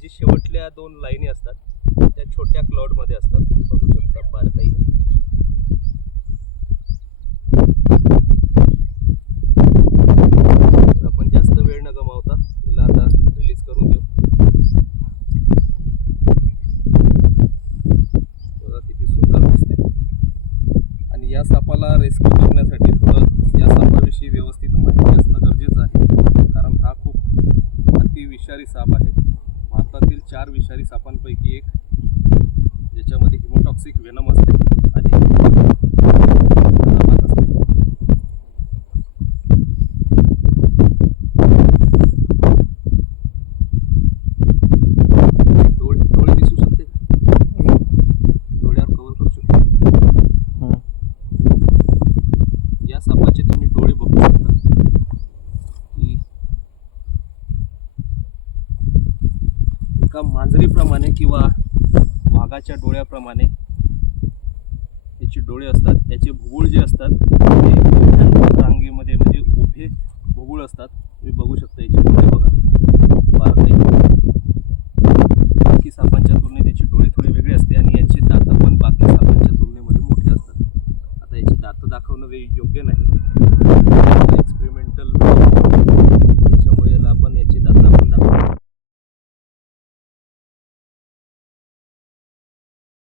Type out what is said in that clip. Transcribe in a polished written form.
जी शेवटल्या दोन लाईनी असतात त्या छोट्या क्लाउडमध्ये असतात, बघू शकता बारकाईने. तर आपण जास्त वेळ न गमावता तिला आता रिलीज करून देऊ. बघा किती सुंदर दिसते. आणि या सापाला रेस्क्यू करण्यासाठी थोडं या सापाविषयी व्यवस्थित माहिती असणं गरजेचं आहे, कारण हा खूप अति विषारी साप आहे. भारतातील 4 विषारी सापांपैकी एक, ज्याच्यामध्ये हिमोटॉक्सिक वेनम असते आणि खतरनाक असते. डोळे दिसू शकते का? डोळ्यावर कव्हर करू शकतो. या सापाचे तुम्ही डोळे बघू शकता की एका मांजरीप्रमाणे किंवा वाघाच्या डोळ्याप्रमाणे याचे डोळे असतात. याचे भुवळ जे असतात